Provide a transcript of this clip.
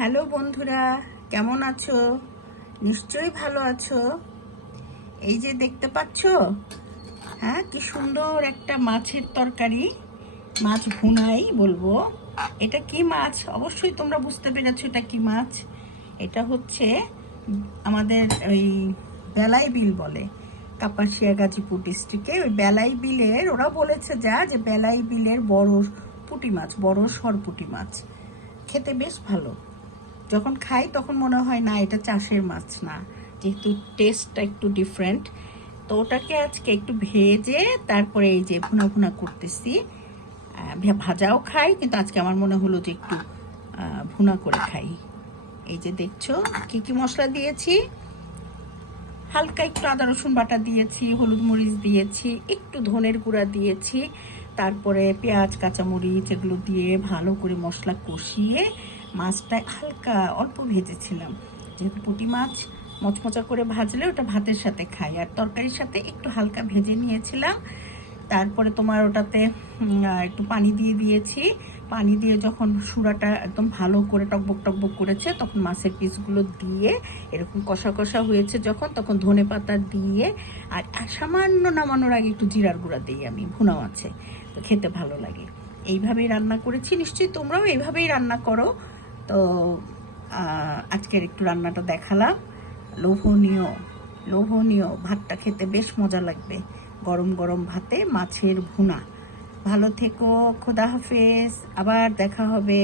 Hello বন্ধুরা, কেমন আছো? নিশ্চয়ই ভালো আছো। এই যে দেখতে পাচ্ছো, হ্যাঁ, কি সুন্দর একটা মাছের তরকারি, মাছ ভুনাই বলবো। এটা কি মাছ? অবশ্যই তোমরা বুঝতে পেরেছো এটা কি মাছ। এটা হচ্ছে আমাদের ওই বেলাই বিল বলে, কাপাসিয়া গাজীপুর ডিস্ট্রিক্টে ওই বেলাই বিলের, ওরা বলেছে যে বেলাই বিলের বড় পুঁটি মাছ, বড় সর পুঁটি মাছ। খেতে বেশ ভালো। যখন খাই তখন মনে হয় না এটা চাষের মাছ না, যেহেতু টেস্টটা একটু ডিফারেন্ট। তো ওটাকে আজকে একটু ভেজে তারপরে এই যে ভুনা ভুনা করতেছি। ভাজাও খাই, কিন্তু আজকে আমার মনে হলো যে একটু ভুনা করে খাই। এই যে দেখছো কি কি মশলা দিয়েছি। হালকা একটু আদা রসুন বাটা দিয়েছি, হলুদ মরিচ দিয়েছি, একটু ধনের গুঁড়া দিয়েছি, তারপরে পেঁয়াজ কাঁচামরিচ এগুলো দিয়ে ভালো করে মশলা কষিয়ে মাছটা হালকা অল্প ভেজেছিলাম। যেহেতু পুঁটি মাছ মচমচা করে ভাজলে ওটা ভাতের সাথে খাই, আর তরকারির সাথে একটু হালকা ভেজে নিয়েছিলাম। তারপরে তোমার ওটাতে একটু পানি দিয়ে দিয়েছি। পানি দিয়ে যখন সুরাটা একদম ভালো করে টকবক টকবক করেছে, তখন মাছের পিসগুলো দিয়ে এরকম কষা কষা হয়েছে যখন, তখন ধনে পাতা দিয়ে আর সামান্য নামানোর আগে একটু জিরার গুঁড়া দিই আমি ভুনা মাছে। তো খেতে ভালো লাগে। এইভাবেই রান্না করেছি, নিশ্চয়ই তোমরাও এইভাবেই রান্না করো। তো আজকের একটু রান্নাটা দেখালাম। লোভনীয় লোভনীয়, ভাতটা খেতে বেশ মজা লাগবে, গরম গরম ভাতে মাছের ভুনা। ভালো থেকো, খোদা হাফেজ, আবার দেখা হবে।